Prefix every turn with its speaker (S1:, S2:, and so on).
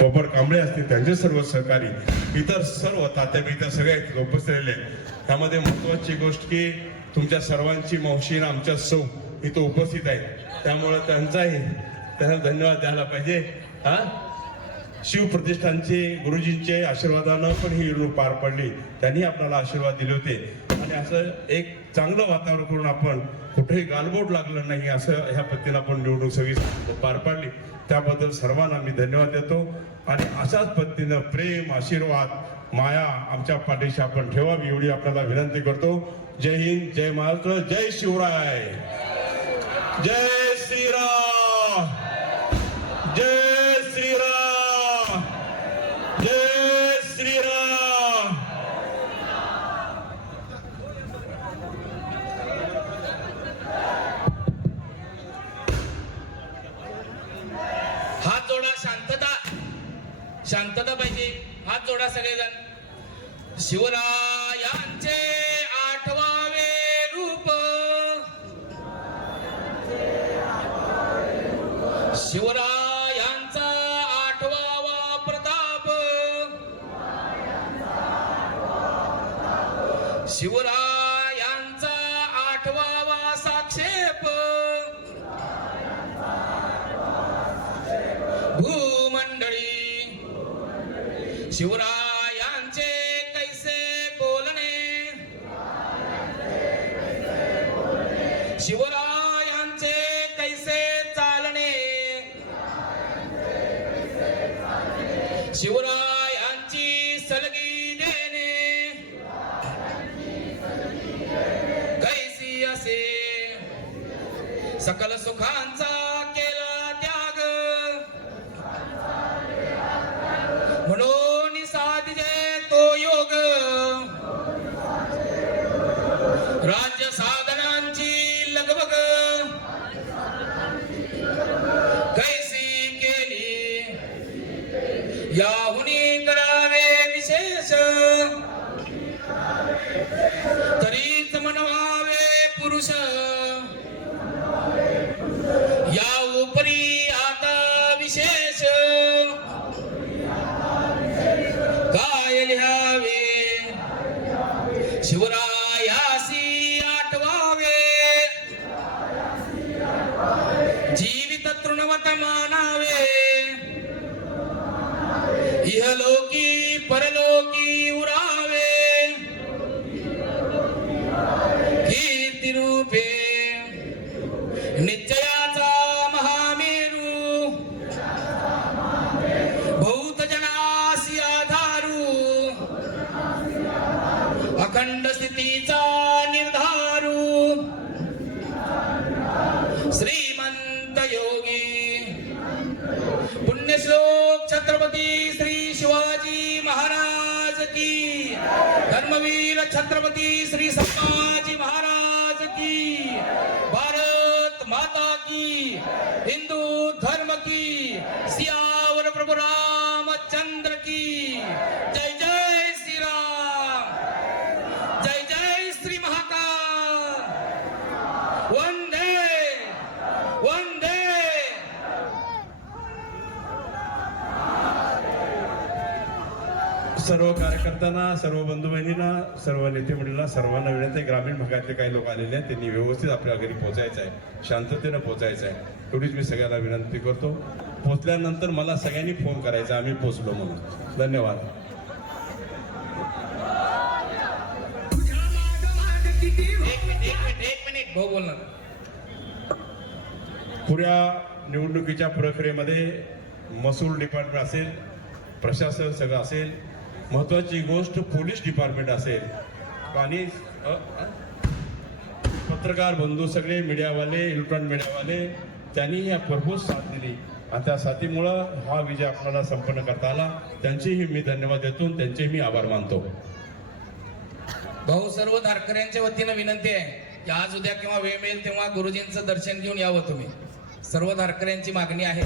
S1: पोपट कांबळे असतील त्यांचे सर्व सहकारी इतर सर्व तात्या बित्या सगळे इथे उपस्थित राहिले त्यामध्ये महत्वाची गोष्ट की तुमच्या सर्वांची मावशी आमच्या सौ इथं उपस्थित आहेत. त्यामुळं त्यांचाही त्यांना धन्यवाद द्यायला पाहिजे. हा? शिवप्रतिष्ठानचे गुरुजींचे आशीर्वादानं पण ही मिरवणूक पार पडली. त्यांनी आपल्याला आशीर्वाद दिले होते. असं एक चांगलं वातावरण करून आपण कुठेही गालबोट लागलं नाही असं ह्या पद्धतीनं आपण निवडणूक सगळी पार पाडली. त्याबद्दल सर्वांना मी धन्यवाद देतो. आणि अशाच पद्धतीनं प्रेम आशीर्वाद माया आमच्या पाठीशी आपण ठेवावी एवढी आपल्याला विनंती करतो. जय हिंद जय महाराष्ट्र जय शिवराय. जय श्रीराम जय श्रीराम जय श्रीराम
S2: हात जोडा शांतता शांतता पाहिजे. हात जोडा सगळेजण. शिवरायांचे आठवावे रूप. शिवरायांचा आठवावा प्रताप. शिवरायांचा आठवावा साक्षेप. भू शिवरायांचे कैसे बोलणे? शिवरायांचे कैसे चालणे? शिवरायांची सलगी देणे. कैसी असे? सकल सुखांचा केला त्याग. म्हणून इहलोकी परलोकी उरावे। कीर्ती रूपे निश्चयाचा महामेरू। भूत जनासी आधारू। अखंड स्थितीचा निर्धारू। श्रीमंत योगी। पुण्यश्लोक छत्रपती श्री की धर्मवीर छत्रपती श्री संभाजी महाराज की भारत माता की हिंदू धर्म की सियावर प्रभु रामचंद्र की। जय जय श्री राम जय जय श्री महाकाल। वन
S1: सर्व कार्यकर्त्यांना सर्व बंधू बहिणींना सर्व नेते मंडळींना सर्वांना विनंती आहे, ग्रामीण भागातले काही लोक आलेले आहेत त्यांनी व्यवस्थित आपल्या घरी पोहोचायचं आहे शांततेनं पोहोचायचं आहे. एवढीच मी सगळ्यांना विनंती करतो. पोहोचल्यानंतर मला सगळ्यांनी फोन करायचा आम्ही पोहोचलो म्हणून. धन्यवाद.
S2: एक मिनिट एक मिनिट एक मिनिट भाऊ बोलणार
S1: पुऱ्या निवडणुकीच्या प्रक्रियेमध्ये महसूल डिपार्टमेंट असेल प्रशासन सगळं असेल महत्वाची गोष्ट पोलीस डिपार्टमेंट असेल. आणि पत्रकार बंधू सगळे मीडियावाले इलेक्ट्रॉनिक मीडियावाले त्यांनी या भरपूर साथ दिली. आणि त्या साथीमुळं हा विजय आपल्याला संपन्न करता आला. त्यांचेही मी धन्यवाद देतो. त्यांचेही मी आभार मानतो.
S2: भाऊ सर्व धारकऱ्यांच्या वतीनं विनंती आहे की आज उद्या किंवा वेळ मिळेल तेव्हा गुरुजींचं दर्शन घेऊन यावं तुम्ही. सर्व धारकऱ्यांची मागणी आहे.